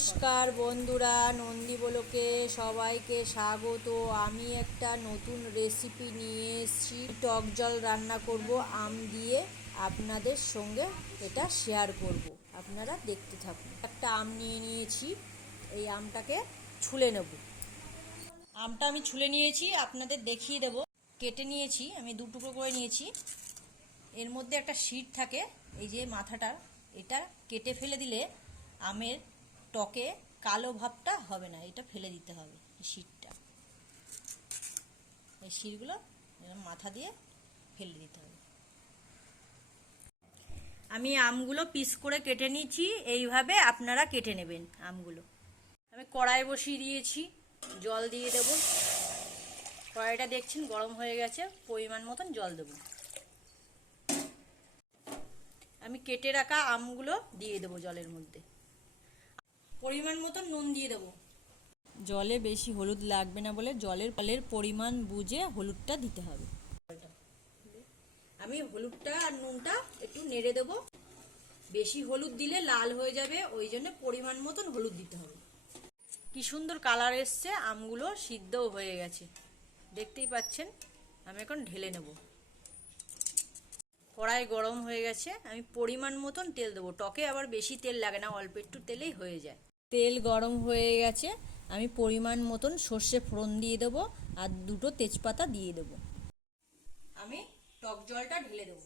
নমস্কার বন্ধুরা, নন্দী বলোকে সবাইকে স্বাগত। আমি একটা নতুন রেসিপি নিয়ে এসেছি। টক জল রান্না করব আম দিয়ে, আপনাদের সঙ্গে এটা শেয়ার করব। আপনারা দেখতে থাকুন। একটা আম নিয়ে নিয়েছি, এই আমটাকে ছুলে নেব। আমটা আমি ছুলে নিয়েছি, আপনাদের দেখিয়ে দেব। কেটে নিয়েছি, আমি দু টুকরো করে নিয়েছি। এর মধ্যে একটা শিট থাকে, এই যে মাথাটা, এটা কেটে ফেলে দিলে আমের টকে কালো ভাবটা হবে না, এটা ফেলে দিতে হবে। এই শিটটা, এই শিটগুলো মাথা দিয়ে ফেলে দিতে হবে। আমি আমগুলো পিস করে কেটে নিয়েছি, এইভাবে আপনারা কেটে নেবেন আমগুলো। আমি কড়াই বসিয়ে দিয়েছি, জল দিয়ে দেব। কড়াইটা দেখছেন গরম হয়ে গেছে, পরিমাণ মতন জল দেব। আমি কেটে রাখা আমগুলো দিয়ে দেবো জলের মধ্যে। পরিমাণ মতন নুন দিয়ে দেবো। জলে বেশি হলুদ লাগবে না বলে জলের পরিমাণ বুঝে হলুদটা দিতে হবে। আমি হলুদটা আর নুনটা একটু নেড়ে দেবো। বেশি হলুদ দিলে লাল হয়ে যাবে, ওই জন্য পরিমাণ মতন হলুদ দিতে হবে। কি সুন্দর কালার এসছে, আমগুলো সিদ্ধও হয়ে গেছে, দেখতেই পাচ্ছেন। আমি এখন ঢেলে নেব। কড়াই গরম হয়ে গেছে, আমি পরিমাণ মতন তেল দেবো। টকে আবার বেশি তেল লাগে না, অল্প একটু তেলেই হয়ে যায়। তেল গরম হয়ে গেছে, আমি পরিমাণ মতন সর্ষে ফোড়ন দিয়ে দেবো আর দুটো তেজপাতা দিয়ে দেবো। আমি টক জলটা ঢেলে দেবো।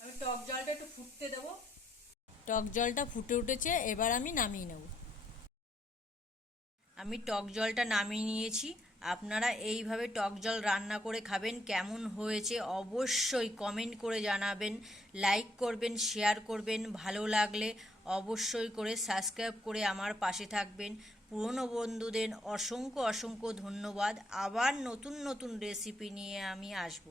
আমি টক জলটা একটু ফুটতে দেবো। টক জলটা ফুটে উঠেছে, এবার আমি নামিয়ে নেব। আমি টক জলটা নামিয়ে নিয়েছি। আপনারা এইভাবে টক জল রান্না করে খাবেন, কেমন হয়েছে অবশ্যই কমেন্ট করে জানাবেন। লাইক করবেন, শেয়ার করবেন, ভালো লাগলে অবশ্যই করে সাবস্ক্রাইব করে আমার পাশে থাকবেন। পুরনো বন্ধুদের অসংখ্য অসংখ্য ধন্যবাদ। আবার নতুন নতুন রেসিপি নিয়ে আমি আসবো।